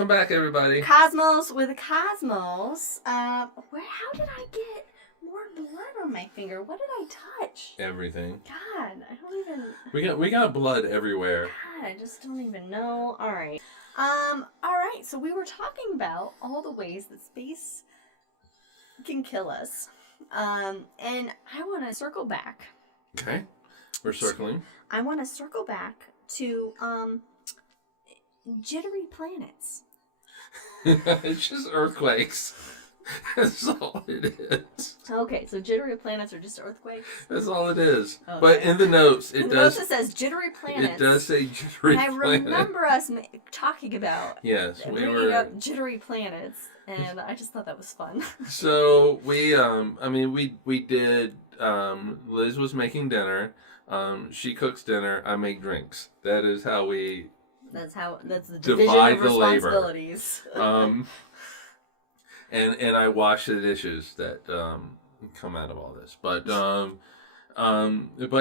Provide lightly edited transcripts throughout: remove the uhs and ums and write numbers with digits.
Welcome back, everybody. Cosmos with Cosmos. How did I get more blood on my finger? What did I touch? Everything. God, I don't even... We got blood everywhere. God, I just don't even know. Alright. Alright, so we were talking about all the ways that space can kill us. And I want to circle back. Okay. We're circling. I want to circle back to, jittery planets. It's just earthquakes. That's all it is. Okay, so jittery planets are just earthquakes? That's all it is. Okay. But in the notes, it says jittery planets. It does say jittery planets. And I remember us talking about bringing up jittery planets, and I just thought that was fun. So we did. Liz was making dinner. She cooks dinner. I make drinks. That is how we. That's the division of responsibilities. And I wash the dishes that come out of all this. But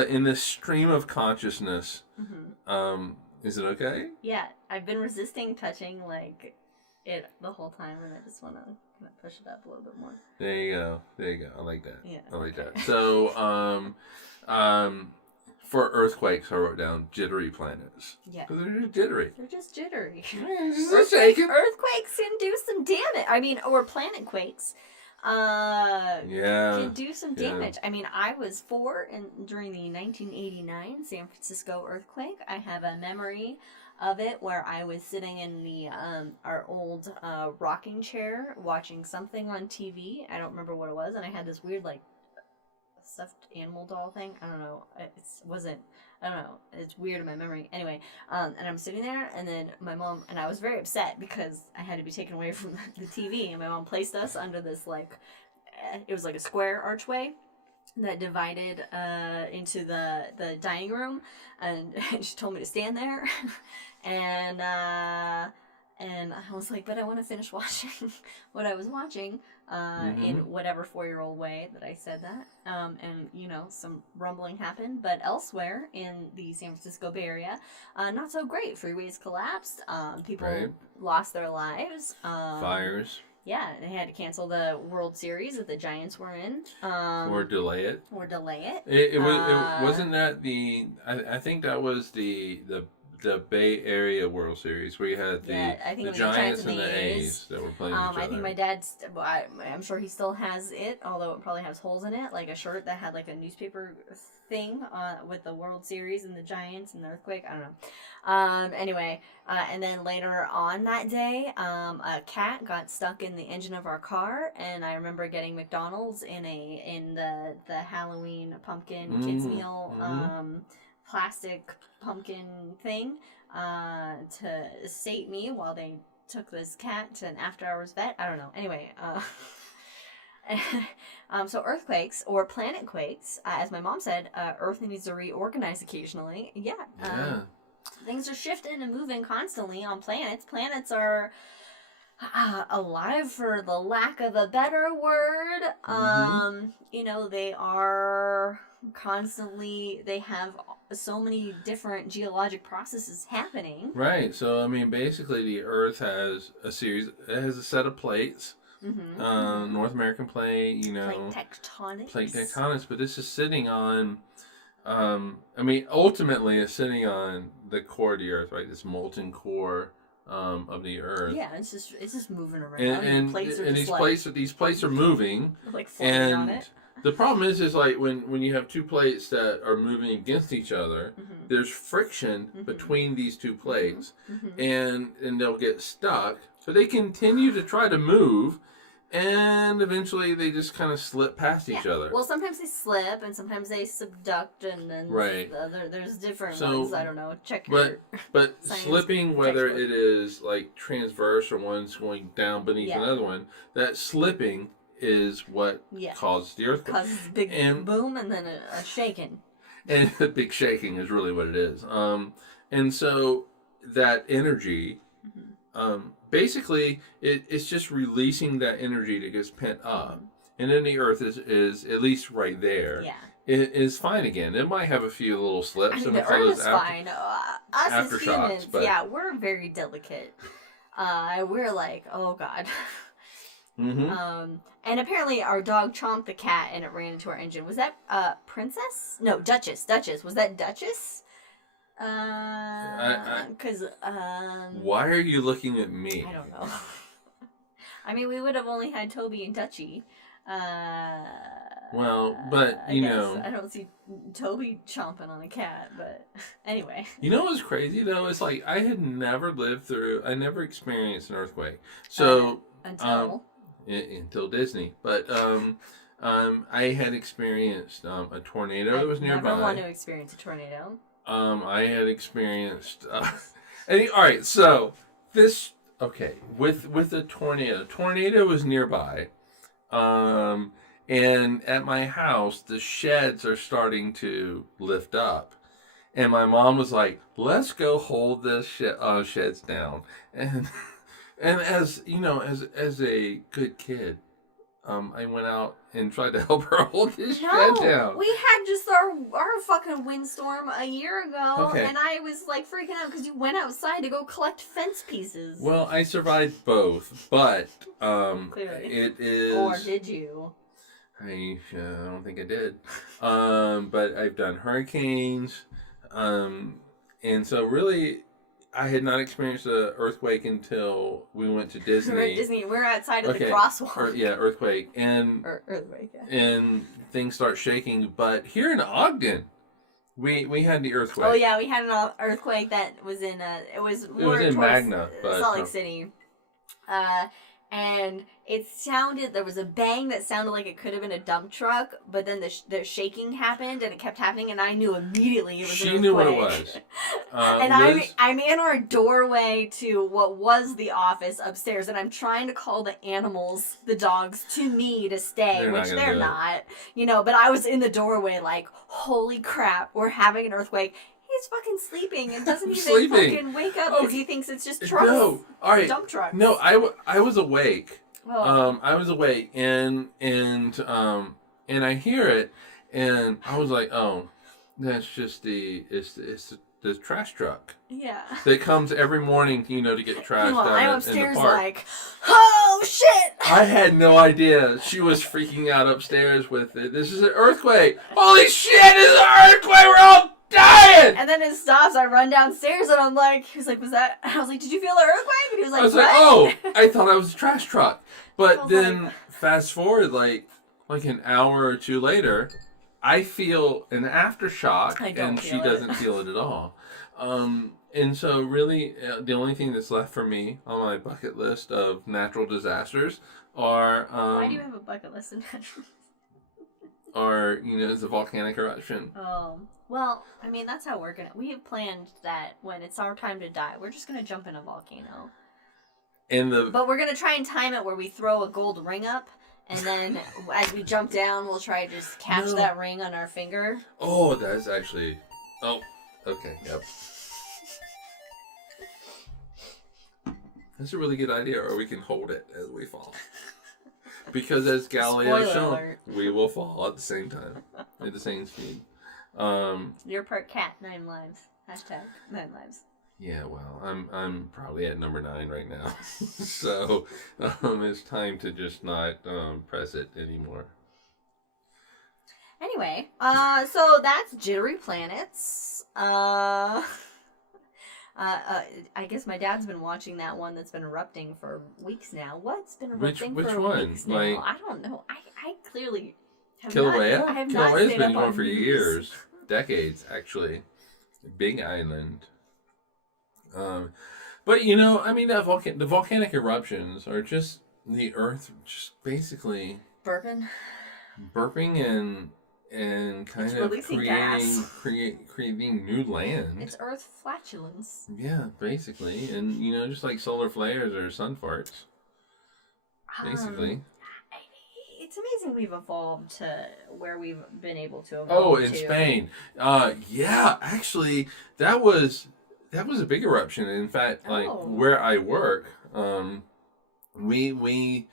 in this stream of consciousness, is it okay? Yeah, I've been resisting touching it the whole time, and I just want to push it up a little bit more. There you go. I like that. Yeah, I like that. So for earthquakes, I wrote down jittery planets. Yeah. Because they're just jittery. They're just jittery. Earthquakes can do some damage. Or planet quakes. Can do some damage. Yeah. I mean, I was 4 during the 1989 San Francisco earthquake. I have a memory of it where I was sitting in the our old rocking chair watching something on TV. I don't remember what it was, and I had this weird stuffed animal doll thing. I don't know. I don't know. It's weird in my memory. Anyway, and I'm sitting there, and then my mom, and I was very upset because I had to be taken away from the TV, and my mom placed us under this, it was like a square archway that divided into the dining room, and she told me to stand there, and I was like, but I want to finish watching what I was watching, in whatever 4-year-old way that I said that. And, some rumbling happened. But elsewhere in the San Francisco Bay Area, not so great. Freeways collapsed. People lost their lives. Fires. Yeah, they had to cancel the World Series that the Giants were in. Or delay it. It wasn't that I think that was the Bay Area World Series where you had the Giants and the A's that were playing each other. I think my dad's, I'm sure he still has it, although it probably has holes in it, like a shirt that had a newspaper thing with the World Series and the Giants and the earthquake. I don't know. Anyway, and then later on that day, a cat got stuck in the engine of our car, and I remember getting McDonald's in the Halloween pumpkin kids meal plastic pumpkin thing to sate me while they took this cat to an after-hours vet. I don't know. Anyway, so earthquakes or planet quakes, as my mom said, Earth needs to reorganize occasionally. Yeah. Things are shifting and moving constantly on planets. Planets are alive, for the lack of a better word. They are constantly, they have so many different geologic processes happening. Right. So, basically the Earth has a set of plates. North American plate, Plate tectonics, but this is sitting on, ultimately it's sitting on the core of the Earth, right? This molten core of the Earth. Yeah, it's just moving around. And these plates are moving. Floating on it. The problem is when you have two plates that are moving against each other, there's friction between these two plates, and they'll get stuck. But they continue to try to move, and eventually they just kind of slip past each other. Well, sometimes they slip, and sometimes they subduct, and then there's different ones. I don't know. But slipping, whether it is transverse or one's going down beneath another one, that slipping is what causes the earthquake. Causes a big boom and then a shaking. And a big shaking is really what it is. And so that energy, basically, it's just releasing that energy that gets pent up. And then the earth is at least right there. Yeah. It is fine again. It might have a few little slips. The earth is fine. Us as humans, we're very delicate. we're like, oh god. Mm-hmm. And apparently our dog chomped the cat and it ran into our engine. Was that Princess? No, Duchess. Was that Duchess? Because why are you looking at me? I don't know. I mean, we would have only had Toby and Dutchie. Well, but you know, I don't see Toby chomping on a cat. But anyway, you know what's crazy though? It's like I never experienced an earthquake. So until Disney, but I had experienced a tornado that was nearby. I never want to experience a tornado. I had experienced. All right, so this with the tornado was nearby, and at my house the sheds are starting to lift up, and my mom was like, "Let's go hold this sheds down," and as you know, as a good kid. I went out and tried to help her hold this shed down. We had just our fucking windstorm a year ago, okay. And I was like freaking out because you went outside to go collect fence pieces. Well, I survived both, but clearly, it is. Or did you? I don't think I did. But I've done hurricanes, and so really. I had not experienced an earthquake until we went to Disney. We were at Disney. We were outside of the crosswalk. Earthquake. Earthquake, yeah. And things start shaking. But here in Ogden, we had the earthquake. Oh, yeah. We had an earthquake that was in... It was in Magna. Salt Lake City. And it sounded... There was a bang that sounded like it could have been a dump truck. But then the shaking happened and it kept happening. And I knew immediately it was an earthquake. She knew what it was. And I'm in our doorway to what was the office upstairs. And I'm trying to call the animals, the dogs, to me to stay. Which they're not. You know, but I was in the doorway like, holy crap, we're having an earthquake. He's fucking sleeping and doesn't even fucking wake up because he thinks it's just trucks. No, all right. Dump trucks. No, I was awake. Oh. I was awake and I hear it and I was like, oh, that's just it's the trash truck. Yeah. That comes every morning, you know, to get trash down I'm in upstairs the park. like, oh shit! I had no idea. She was freaking out upstairs with it. This is an earthquake. Holy shit! It's an earthquake. We're all dying. And then it stops. I run downstairs and I'm like, he was like, was that? I was like, did you feel the earthquake? And he was like, I was what? like, oh, I thought I was a trash truck. But then fast forward like an hour or two later, I feel an aftershock, and she doesn't feel it at all. And so really, the only thing that's left for me on my bucket list of natural disasters are... Why do you have a bucket list of natural are, you know, the volcanic eruption. Oh. Well, I mean, that's how we're going to... We have planned that when it's our time to die, we're just going to jump in a volcano. But we're going to try and time it where we throw a gold ring up, and then as we jump down, we'll try to just catch that ring on our finger. Oh, that's actually... Oh, okay, yep. That's a really good idea, or we can hold it as we fall. Because as Galileo has shown, we will fall at the same time, at the same speed. You're part cat, 9 lives. Hashtag 9 lives. Yeah, well, I'm probably at number 9 right now. So it's time to just not press it anymore. Anyway, so that's Jittery Planets. I guess my dad's been watching that one that's been erupting for weeks now. What's been erupting which for one? weeks now? I don't know. I clearly have Kilauea? I have Kilauea's been going for years. Decades, actually. Big island. But, you know, I mean, the volcanic eruptions are just the earth just basically... Burping and kind of creating new land. It's earth flatulence. Yeah, basically. And, you know, just like solar flares or sun farts. Basically. It's amazing we've evolved to where we've been able to evolve. Oh, in Spain. Yeah, actually, that was a big eruption. In fact, like where I work, we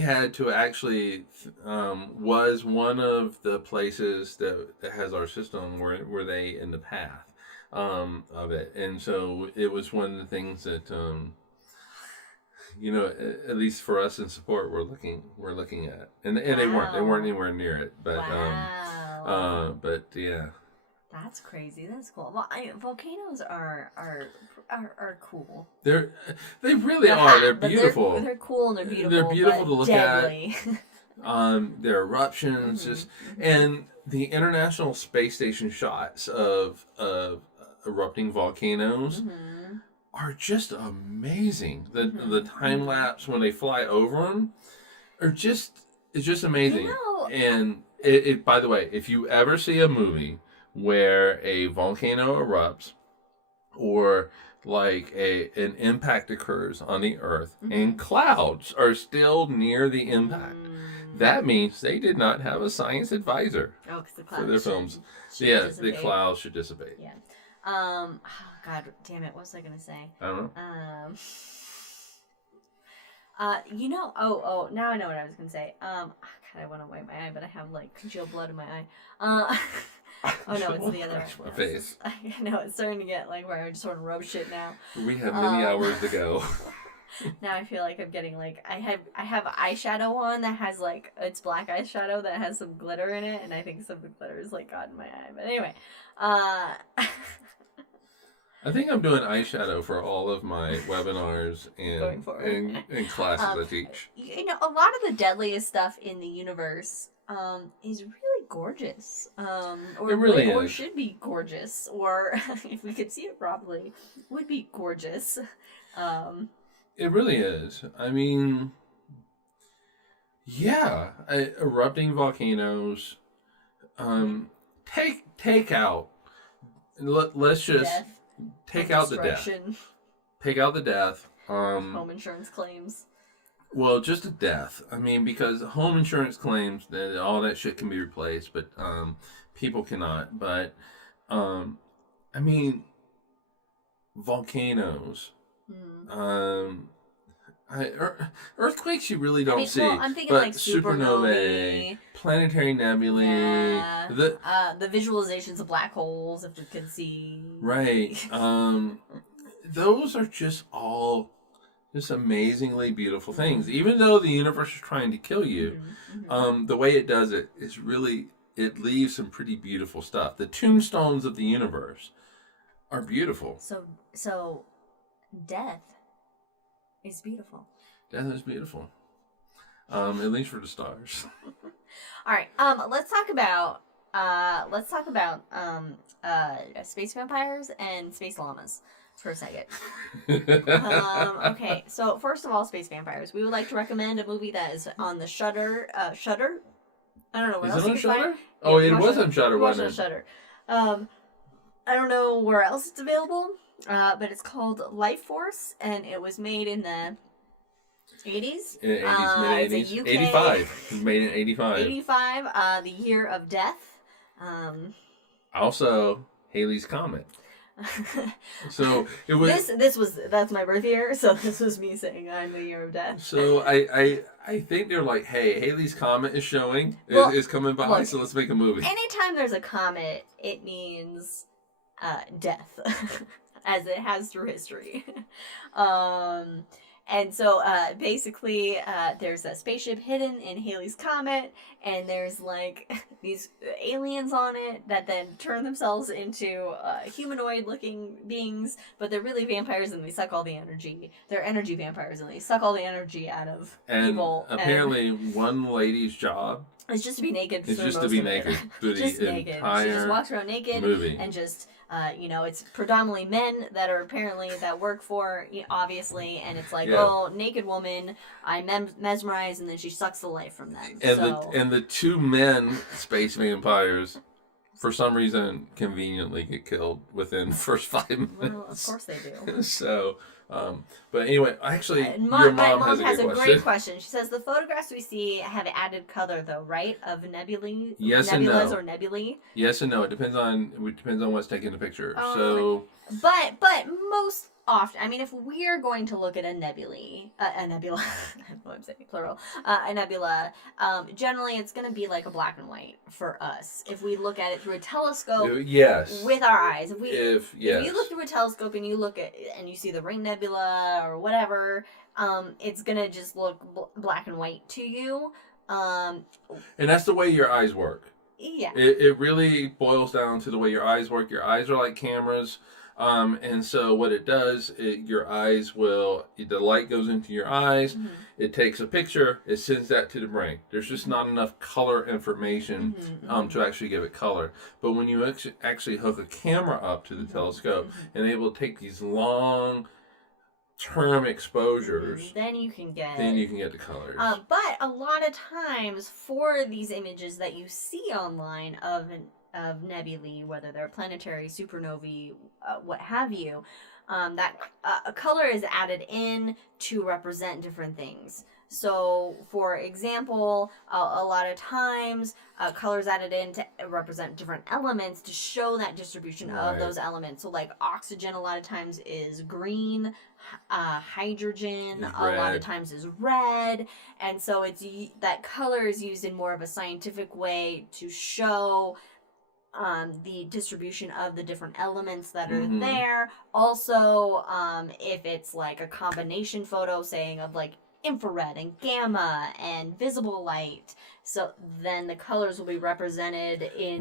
had to actually was one of the places that has our system were they in the path of it, and so it was one of the things that you know, at least for us in support, we're looking at, and they weren't anywhere near it, but but yeah. That's crazy. That's cool. Well, volcanoes are cool. They really are. They're beautiful. They're cool and they're beautiful. They're beautiful to look deadly. at. Their eruptions, and the International Space Station shots of erupting volcanoes are just amazing. The time lapse when they fly over them it's just amazing. You know, and it by the way, if you ever see a movie where a volcano erupts or like an impact occurs on the Earth and clouds are still near the impact, that means they did not have a science advisor for their films. The clouds should dissipate. Yeah. Oh God damn it! What was I gonna say? I don't know. You know. Now I know what I was gonna say. God, I want to wipe my eye, but I have like congealed blood in my eye. Oh no, it's the other my face. I know it's starting to get like where I just want to rub shit now. We have many hours to go. Now I feel like I'm getting like I have eyeshadow on that has like it's black eyeshadow that has some glitter in it, and I think some of the glitter is like got in my eye. But anyway, I think I'm doing eyeshadow for all of my webinars and classes I teach. You know, a lot of the deadliest stuff in the universe is really gorgeous. Or it really or is. Should be gorgeous, or if we could see it properly, would be gorgeous. It really is. I mean, yeah, erupting volcanoes. Take out. Let's just death, take out the death. Take out the death. Home insurance claims. Well, just a death. I mean, because home insurance claims, all that shit can be replaced, but people cannot. But I mean, volcanoes. Earthquakes you really don't see. Well, I'm thinking but like supernovae, planetary nebulae, the visualizations of black holes, if we could see. Right. Those are just all just amazingly beautiful things. Even though the universe is trying to kill you, the way it does it is really, it leaves some pretty beautiful stuff. The tombstones of the universe are beautiful. So death is beautiful. Death is beautiful. At least for the stars. All right. Let's talk about space vampires and space llamas for a second. Okay. So first of all, space vampires. We would like to recommend a movie that is on the Shudder. Shudder. I don't know what else you can find. Oh, it was on Shudder, wasn't it? Shudder. I don't know where else it's available. But it's called Life Force, and it was made in the 80s. Mid-80s. 85. It was made in 85. 85, the year of death. Also, Halley's Comet. So it was. That's my birth year, so this was me saying I'm the year of death. So I think they're like, hey, Halley's Comet is showing, is coming by, so let's make a movie. Anytime there's a comet, it means death. As it has through history. And so basically there's a spaceship hidden in Halley's Comet, and there's like these aliens on it that then turn themselves into humanoid looking beings, but they're really vampires and they suck all the energy. They're energy vampires and they suck all the energy out of people. Apparently one lady's job is just to be naked. It's just to be naked. Just naked. She just walks around naked and just it's predominantly men that are apparently that work for, obviously, and it's like, oh, naked woman, I mesmerize, and then she sucks the life from them. And the two men space vampires, for some reason, conveniently get killed within the first 5 minutes. Well, of course they do. So, but anyway, actually, your mom has a great question. She says the photographs we see have added color, though, right? Of nebulas or nebulae. Yes and no. It depends on what's taking the picture. But most often, I mean, if we're going to look at a nebula, I'm saying plural, a nebula, generally it's going to be like a black and white for us. If we look at it through a telescope, yes, with our eyes, if you look through a telescope and you look at and you see the ring nebula nebula or whatever, it's gonna just look black and white to you. And that's the way your eyes work. Yeah. It really boils down to the way your eyes work. Your eyes are like cameras. And so what it does, your eyes will, the light goes into your eyes, it takes a picture, it sends that to the brain. There's just not enough color information to actually give it color. But when you actually hook a camera up to the telescope and able to take these long term exposures, then you can get the colors. But a lot of times for these images that you see online of nebulae, whether they're planetary, supernovae, what have you, that a color is added in to represent different things. So, for example, a lot of times, colors added in to represent different elements to show that distribution of those elements. So, like oxygen, a lot of times is green, hydrogen, a lot of times is red, and so it's that color is used in more of a scientific way to show the distribution of the different elements that are there. Also, if it's like a combination photo, saying of like infrared and gamma and visible light, so then the colors will be represented in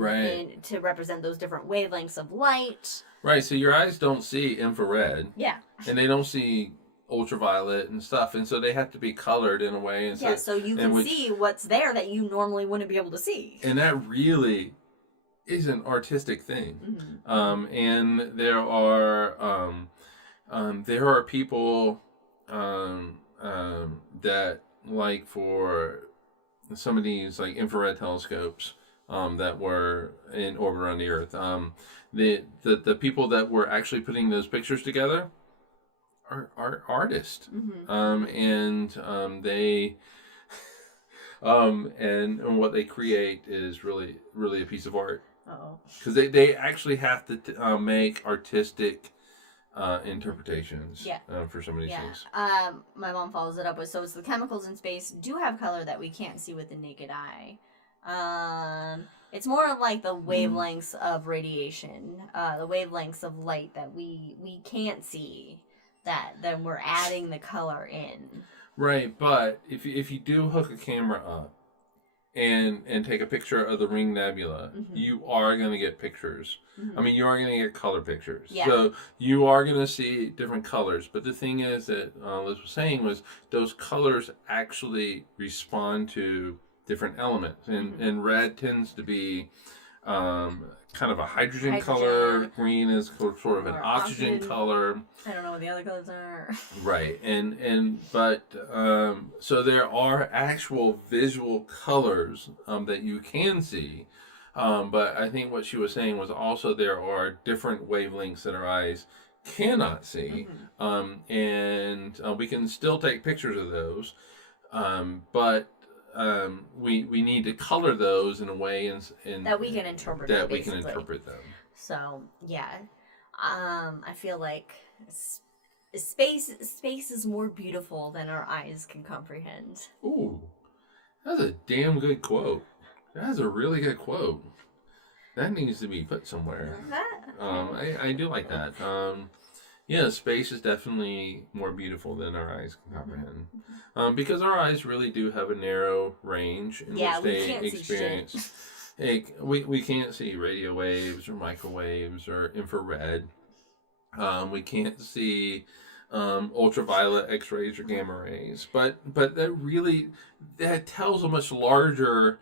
to represent those different wavelengths of light. Right, so your eyes don't see infrared. Yeah. And they don't see ultraviolet and stuff, and so they have to be colored in a way. And so you can see what's there that you normally wouldn't be able to see. And that really is an artistic thing. And there are people that, like, for some of these like infrared telescopes that were in orbit around the Earth, the people that were actually putting those pictures together are artists, and they and what they create is really a piece of art. Because they actually have to make artistic interpretations for some of these things. My mom follows it up with, so it's the chemicals in space do have color that we can't see with the naked eye. It's more of like the wavelengths of radiation, the wavelengths of light that we can't see, that then we're adding the color in. Right, but if you do hook a camera up and take a picture of the Ring Nebula, you are going to get pictures. I mean, you are going to get color pictures. Yeah. So you are going to see different colors. But the thing is that Liz was saying was those colors actually respond to different elements. And red tends to be kind of a hydrogen color. Green is sort of an oxygen color. I don't know what the other colors are. Right, but so there are actual visual colors that you can see, but I think what she was saying was also there are different wavelengths that our eyes cannot see, and we can still take pictures of those, but we need to color those in a way in that we can interpret. We can interpret them. So yeah, I feel like space is more beautiful than our eyes can comprehend. Ooh, that's a damn good quote. That's a really good quote. That needs to be put somewhere. I do like that. Yeah, space is definitely more beautiful than our eyes can comprehend. Because our eyes really do have a narrow range in which they experience. We can't see radio waves or microwaves or infrared. We can't see ultraviolet X-rays or gamma rays. But that tells a much larger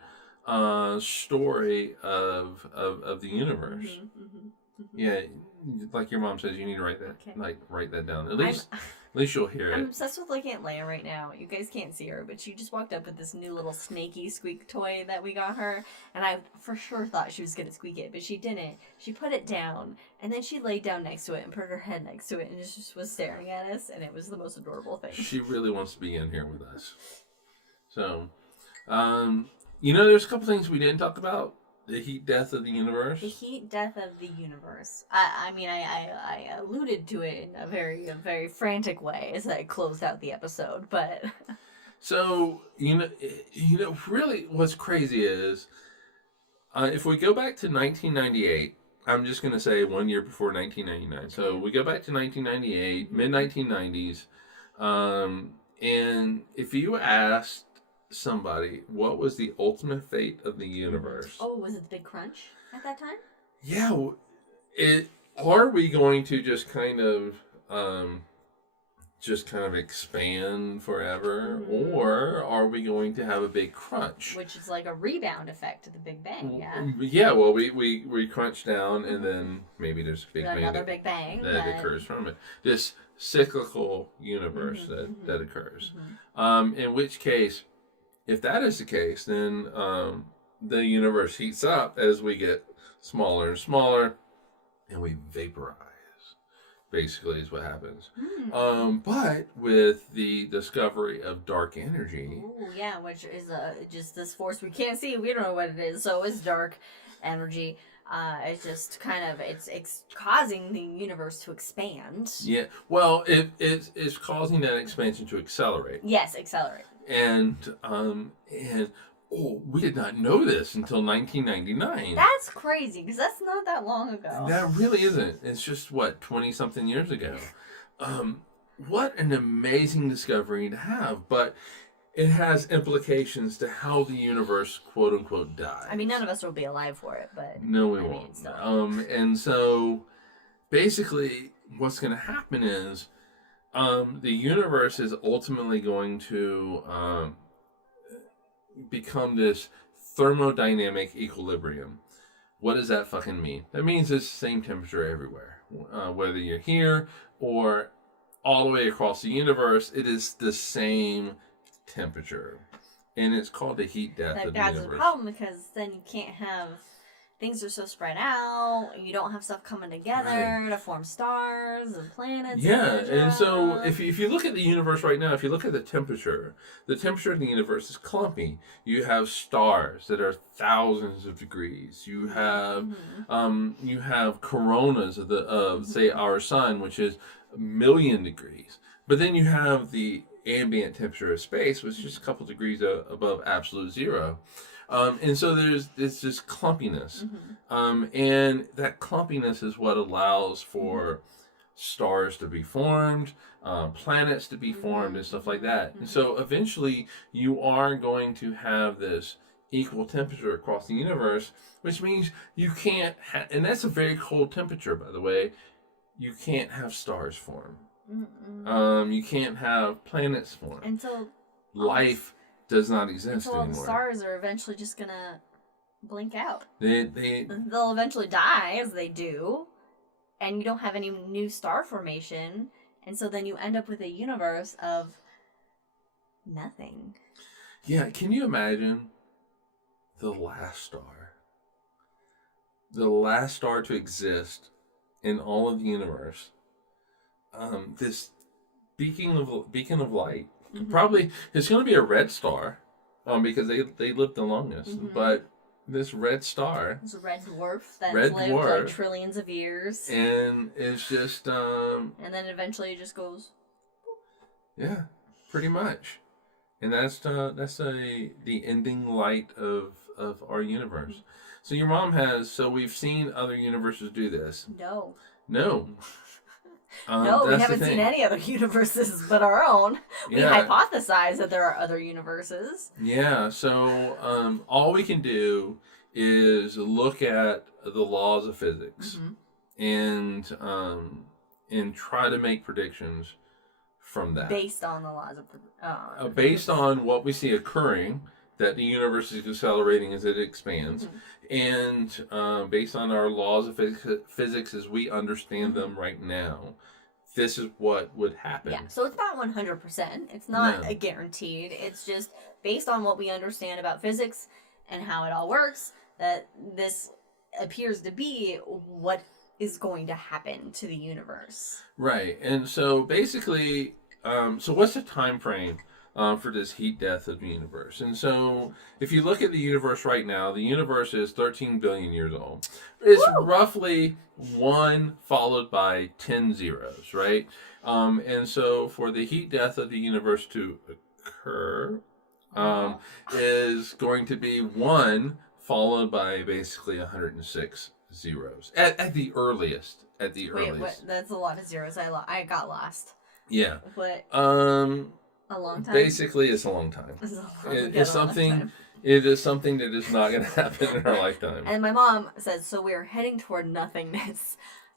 story of the universe. Yeah, like your mom says, you need to write that write that down. At least you'll hear it. I'm obsessed with looking at Leia right now. You guys can't see her, but she just walked up with this new little snaky squeak toy that we got her, and I for sure thought she was gonna squeak it, but she didn't. She put it down, and then she laid down next to it and put her head next to it, and just was staring at us, and it was the most adorable thing. She really wants to be in here with us. So, there's a couple things we didn't talk about. The heat death of the universe. The heat death of the universe. I alluded to it in a very frantic way as I closed out the episode, but. So really, what's crazy is, if we go back to 1998, I'm just going to say 1 year before 1999. So we go back to 1998, mid-1990s. And if you asked somebody what was the ultimate fate of the universe... Oh, was it the Big Crunch at that time? Yeah. Are we going to just kind of expand forever, or are we going to have a big crunch? Which is like a rebound effect to the Big Bang, yeah? Yeah, well, we crunch down, and then maybe there's a another Big Bang that occurs from it. This cyclical universe that occurs. In which case, if that is the case, then the universe heats up as we get smaller and smaller, and we vaporize. Basically, is what happens. But with the discovery of dark energy, which is just this force we can't see. We don't know what it is. So it's dark energy. It's just kind of it's causing the universe to expand. Yeah. Well, it's causing that expansion to accelerate. Yes, accelerate. And we did not know this until 1999. That's crazy, because that's not that long ago. That really isn't. It's just, 20-something years ago. What an amazing discovery to have. But it has implications to how the universe, quote-unquote, dies. I mean, none of us will be alive for it, but... No, we won't. And so, basically, what's going to happen is the universe is ultimately going to... become this thermodynamic equilibrium. What does that fucking mean? That means it's the same temperature everywhere. Whether you're here or all the way across the universe, it is the same temperature. And it's called the heat death of the universe. That's a problem, because then you can't have... Things are so spread out. You don't have stuff coming together to form stars and planets. Yeah, and so if you look at the universe right now, if you look at the temperature of the universe is clumpy. You have stars that are thousands of degrees. You have coronas of say our sun, which is 1 million degrees. But then you have the ambient temperature of space, which is just a couple degrees above absolute zero. And so there's this clumpiness. And that clumpiness is what allows for stars to be formed, planets to be formed, and stuff like that. And so eventually you are going to have this equal temperature across the universe, which means you can't and that's a very cold temperature, by the way. You can't have stars form. You can't have planets form. And so life does not exist anymore. Anymore. The stars are eventually just gonna blink out. They'll eventually die, as they do, and you don't have any new star formation, and so then you end up with a universe of nothing. Yeah, can you imagine the last star? The last star to exist in all of the universe. This beacon of light. Probably it's going to be a red star, because they lived the longest. But this red star, it's a red dwarf that's lived like trillions of years, and it's just and then eventually it just goes. Yeah, pretty much, and that's the ending light of our universe. So your mom has. So we've seen other universes do this. No. No, we haven't seen any other universes but our own. We hypothesize that there are other universes. Yeah, so all we can do is look at the laws of physics and try to make predictions from that. Based on the laws of based on what we see occurring, that the universe is accelerating as it expands, and based on our laws of physics as we understand them right now, this is what would happen. Yeah, so it's not 100%. It's not a guaranteed. It's just based on what we understand about physics and how it all works, that this appears to be what is going to happen to the universe. Right, and so basically, so what's the time frame for this heat death of the universe? And so if you look at the universe right now, the universe is 13 billion years old. It's roughly 1 followed by 10 zeros, right? And so for the heat death of the universe to occur, is going to be 1 followed by basically 106 zeros at the earliest. At the Wait, earliest. what? That's a lot of zeros. I got lost. Yeah. What? A long time. Basically, it's a long time. It's something. It is something that is not going to happen in our lifetime. And my mom says, so we're heading toward nothingness.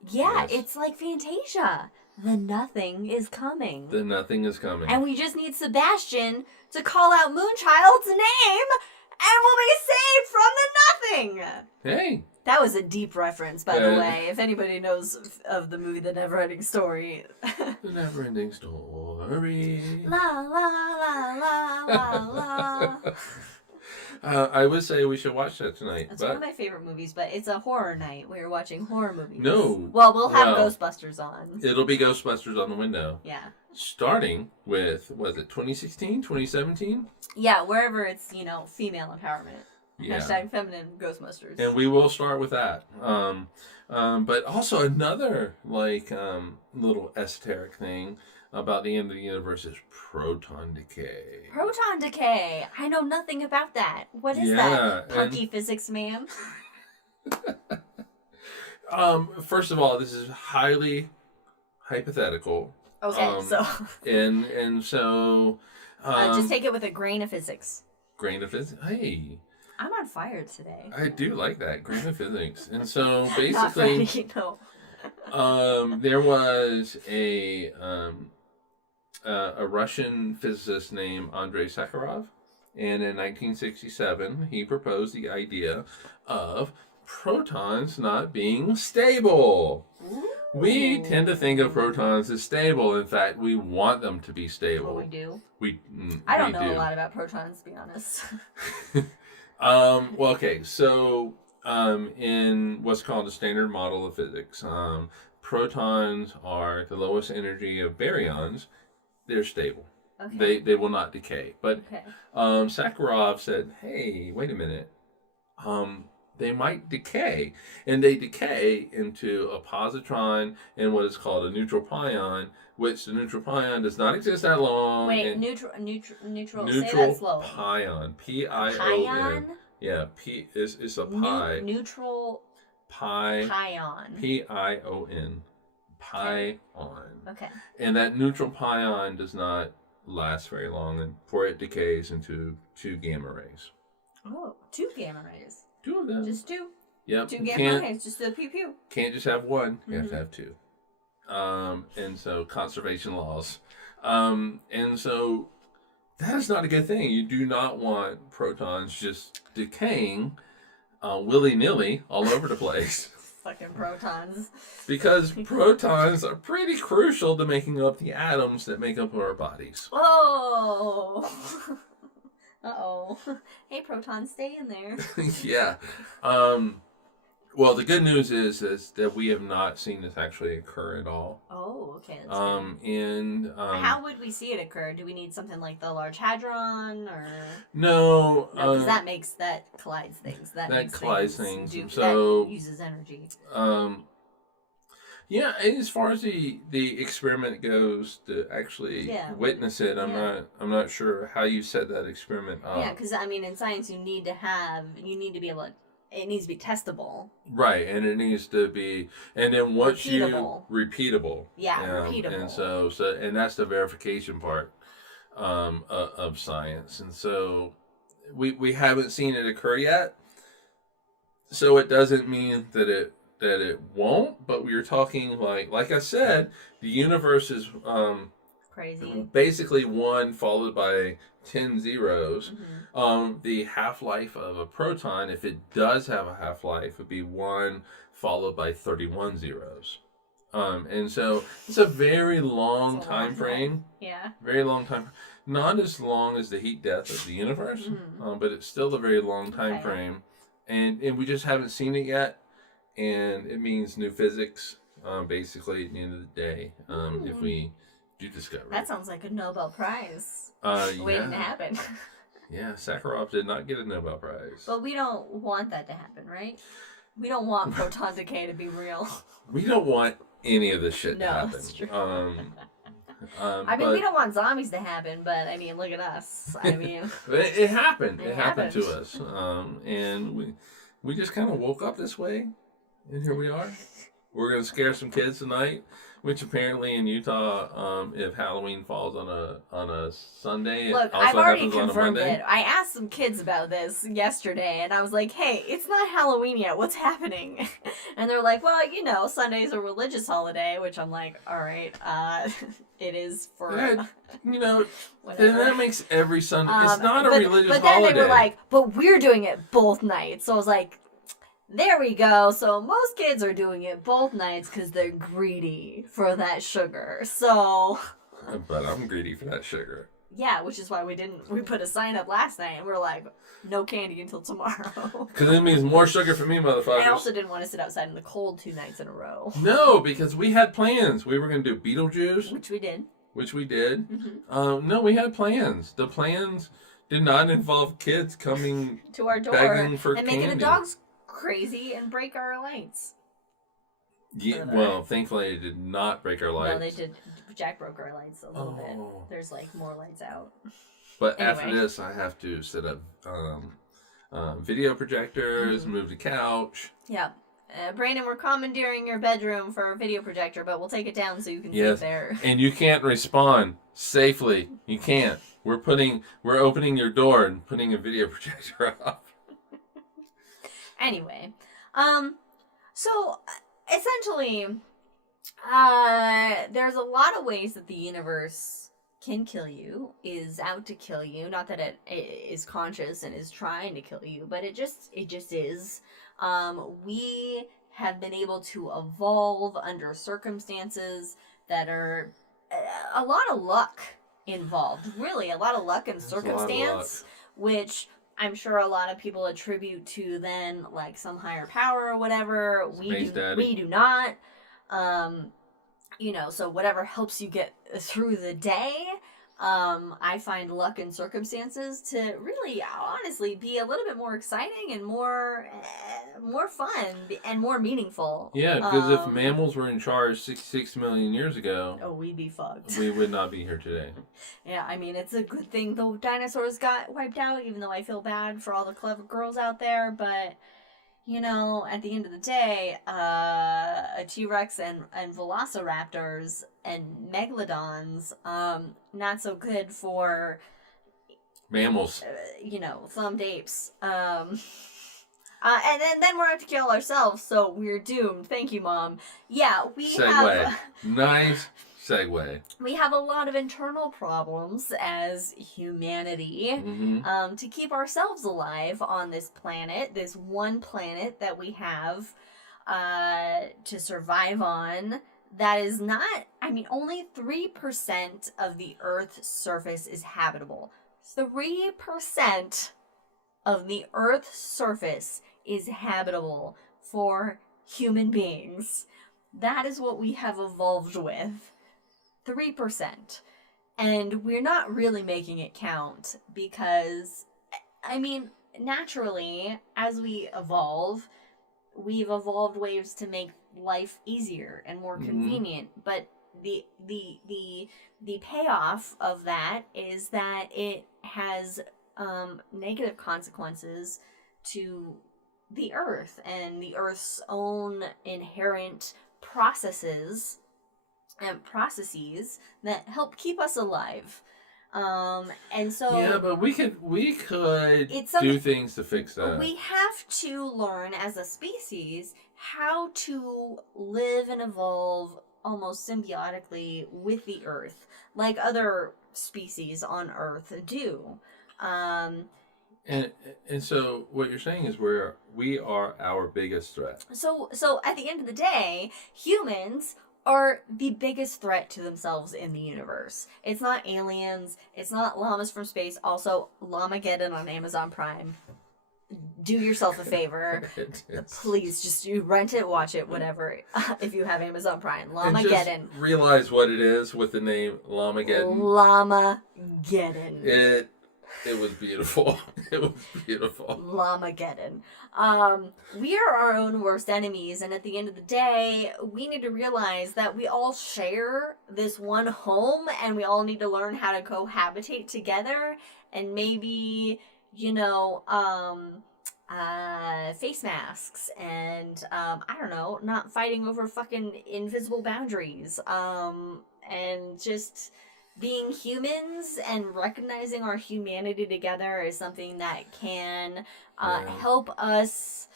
Yeah, yes. It's like Fantasia. The nothing is coming. The nothing is coming. And we just need Sebastian to call out Moonchild's name, and we'll be saved from the nothing. Hey. That was a deep reference, by the way. If anybody knows of the movie The Neverending Story. The Neverending Story. La, la, la, la, la, la. I would say we should watch that tonight. It's one of my favorite movies, but it's a horror night. We're watching horror movies. No. Well, we'll have Ghostbusters on. It'll be Ghostbusters on the window. Yeah. Starting with, was it 2016, 2017? Yeah, wherever it's, female empowerment. Yeah. Hashtag feminine Ghostbusters. And we will start with that. But also another, little esoteric thing about the end of the universe is Proton Decay. Proton Decay! I know nothing about that. What is that? Punky physics, ma'am? First of all, this is highly hypothetical. Okay, so... and so... just take it with a grain of physics. Grain of physics? Hey... I'm on fire today. I do like that, grain of physics. And so, basically... Not Freddie, no. There was a Russian physicist named Andrei Sakharov, and in 1967 he proposed the idea of protons not being stable. Ooh. We tend to think of protons as stable. In fact, we want them to be stable. Oh, we do? I don't know a lot about protons, to be honest. Okay, so in what's called the standard model of physics, protons are the lowest energy of baryons. They're stable. Okay. They will not decay. But Sakharov said, hey, wait a minute. They might decay. And they decay into a positron and what is called a neutral pion, which the neutral pion does not exist that long. Wait, neutral, say that slow. Pion. P-I-O-N. Pion? Yeah, it's a pi. Neutral pion. P-I-O-N. Pion. Okay. And that neutral pion does not last very long, and before it decays into 2 gamma rays. Oh, 2 gamma rays. 2 of them. Just 2. Yep. 2 gamma rays, just a pew pew. Can't just have one. You have to have 2. And so conservation laws. And so that is not a good thing. You do not want protons just decaying willy-nilly all over the place. Fucking protons. Because protons are pretty crucial to making up the atoms that make up our bodies. Oh. Uh-oh. Hey, protons, stay in there. Yeah. Well, the good news is that we have not seen this actually occur at all. Oh, okay. How would we see it occur? Do we need something like the Large Hadron, or no? Because that collides things. That collides things. So that uses energy. Yeah, as far as the experiment goes, to actually witness it, I'm not sure how you set that experiment up. Yeah, because in science, you need to be able to. It needs to be testable. Right, and it needs to be, and then once repeatable. Yeah, repeatable. And so and that's the verification part of science. And so we haven't seen it occur yet. So it doesn't mean that it won't, but we are talking like I said, the universe is crazy. Basically 1 followed by 10 zeros. Mm-hmm. The half-life of a proton, if it does have a half-life, would be 1 followed by 31 zeros. And so it's a very long time frame. Yeah. Very long time. Not as long as the heat death of the universe, but it's still a very long time frame. And we just haven't seen it yet. And it means new physics, basically, at the end of the day, if we do discover that sounds like a Nobel Prize waiting to happen. Yeah, Sakharov did not get a Nobel Prize. But we don't want that to happen, right? We don't want proton decay to be real. We don't want any of this shit to happen. That's true. But we don't want zombies to happen, but look at us. it happened. It happened to us. And we just kind of woke up this way. And here we are. We're going to scare some kids tonight, which apparently in Utah, if Halloween falls on a Sunday, Look, it also I've already happens on a confirmed Monday. it. I asked some kids about this yesterday, and I was like, hey, it's not Halloween yet. What's happening? And they're like, well, you know, Sunday's a religious holiday, which I'm like, all right, it is for... Yeah, you know, then that makes every Sunday. It's not a religious holiday. But then they were like, but we're doing it both nights. So I was like, there we go. So most kids are doing it both nights because they're greedy for that sugar. So... But I'm greedy for that sugar. Yeah, which is why we put a sign up last night and we're like, no candy until tomorrow. Because it means more sugar for me, motherfuckers. I also didn't want to sit outside in the cold 2 nights in a row. No, because we had plans. We were going to do Beetlejuice. Which we did. Mm-hmm. No, we had plans. The plans did not involve kids coming to our door begging for and candy. making the dogs crazy and break our lights. Yeah, well, thankfully it did not break our lights. No, they did. Jack broke our lights a little bit. There's like more lights out. But anyway. After this, I have to set up video projectors, move the couch. Yeah. Brandon, we're commandeering your bedroom for a video projector, but we'll take it down so you can sit there. And you can't respond safely. You can't. We're opening your door and putting a video projector up. Anyway, so essentially, there's a lot of ways that the universe can kill you, is out to kill you. Not that it is conscious and is trying to kill you, but it just is. We have been able to evolve under circumstances that are a lot of luck involved. Really, a lot of luck and circumstance, which I'm sure a lot of people attribute to then like some higher power or whatever. We do not. You know, so whatever helps you get through the day. I find luck and circumstances to really, honestly, be a little bit more exciting and more fun and more meaningful. Yeah, because if mammals were in charge 66 million years ago, we'd be fucked. We would not be here today. Yeah, I mean, it's a good thing the dinosaurs got wiped out, even though I feel bad for all the clever girls out there, but... You know, at the end of the day, a T-Rex and velociraptors and megalodons, not so good for... Mammals. You know, thumbed apes. And then we're going to have to kill ourselves, so we're doomed. Thank you, Mom. Yeah, we have... Nice segue. We have a lot of internal problems as humanity to keep ourselves alive on this planet, this one planet that we have to survive on. That is not, I mean, only 3% of the Earth's surface is habitable. 3% of the Earth's surface is habitable for human beings. That is what we have evolved with. 3%. And we're not really making it count because, I mean, naturally, as we evolve, we've evolved ways to make life easier and more convenient. But the payoff of that is that it has negative consequences to the Earth and the Earth's own inherent processes that help keep us alive. And so... Yeah, but we could do things to fix that. We have to learn as a species how to live and evolve almost symbiotically with the Earth, like other species on Earth do. And so what you're saying is we are our biggest threat. So at the end of the day, humans are the biggest threat to themselves in the universe. It's not aliens. It's not llamas from space. Also, Llamageddon on Amazon Prime. Do yourself a favor. Please, just you rent it, watch it, whatever, if you have Amazon Prime. Llamageddon. And just realize what it is with the name Llamageddon. Llamageddon. It was beautiful. It was beautiful. Llamageddon. We are our own worst enemies, and at the end of the day, we need to realize that we all share this one home, and we all need to learn how to cohabitate together, and maybe, you know, face masks and I don't know, not fighting over fucking invisible boundaries, and just being humans and recognizing our humanity together is something that can help us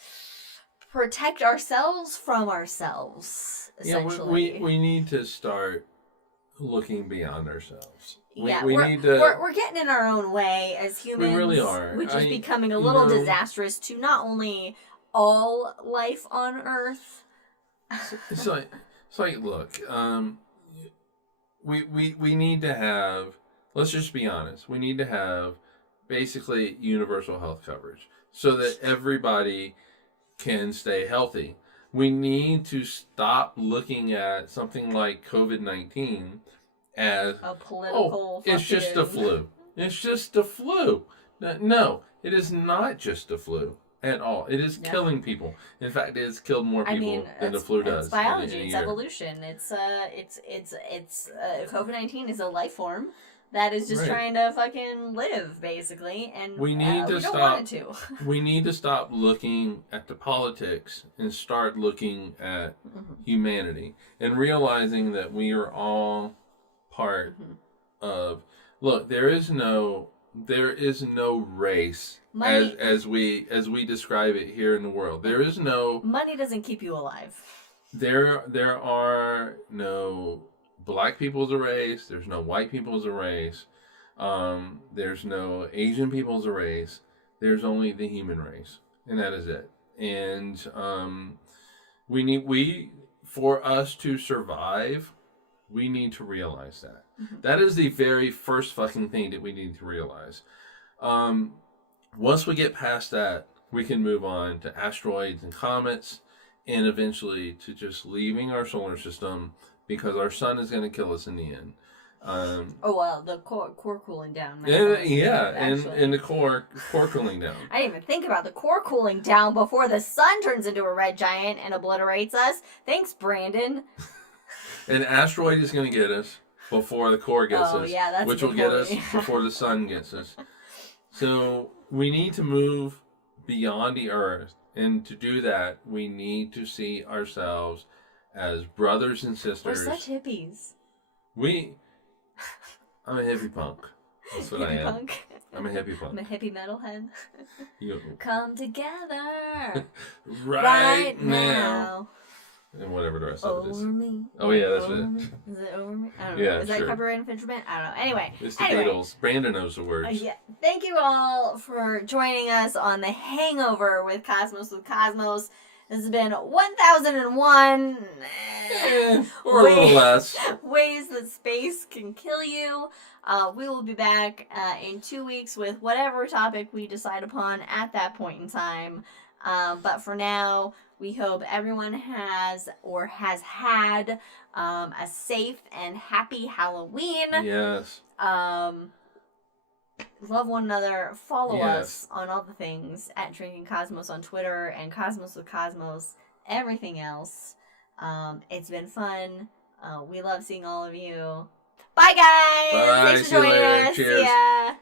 protect ourselves from ourselves, essentially. We need to start looking beyond ourselves. We're getting in our own way as humans. We really are. Which is becoming a little disastrous to not only all life on Earth. It's like look, we need to have. Let's just be honest. We need to have basically universal health coverage so that everybody can stay healthy. We need to stop looking at something like COVID-19 as a political it's just a flu. It's just a flu. No, it is not just a flu at all. It is killing people. In fact, it has killed more people than the flu does. It's biology. It's evolution. It's COVID-19 is a life form that is just trying to fucking live, basically, and we need to we stop. Don't want it to. We need to stop looking at the politics and start looking at humanity and realizing that we are all part of. Look, there is no race as we describe it here in the world. There is no money doesn't keep you alive. There are no black people as a race. There's no white people as a race. There's no Asian people as a race. There's only the human race, and that is it. And for us to survive, we need to realize that. That is the very first fucking thing that we need to realize. Once we get past that, we can move on to asteroids and comets, and eventually to just leaving our solar system because our sun is going to kill us in the end. The core cooling down. And the core cooling down. I didn't even think about the core cooling down before the sun turns into a red giant and obliterates us. Thanks, Brandon. An asteroid is going to get us before the core gets us, which will get us before the sun gets us. So we need to move beyond the Earth, and to do that, we need to see ourselves as brothers and sisters. We're such hippies. I'm a hippie punk. That's what I am. Punk. I'm a hippie punk. I'm a hippie metalhead. You. Come together right now. And whatever the rest of it is. Over me. Oh yeah, that's over it. Me. Is it over me? I don't know. Yeah, Is that copyright infringement? I don't know. Anyway. It's the Beatles. Brandon knows the words. Yeah. Thank you all for joining us on the Hangover with Cosmos. This has been 1001 or a little less ways that space can kill you. We will be back in 2 weeks with whatever topic we decide upon at that point in time. But for now, we hope everyone has had a safe and happy Halloween. Yes. Love one another. Follow us on all the things at Drinking Cosmos on Twitter and Cosmos with Cosmos. Everything else. It's been fun. We love seeing all of you. Bye, guys. Bye. Thanks for joining us. Cheers. See ya.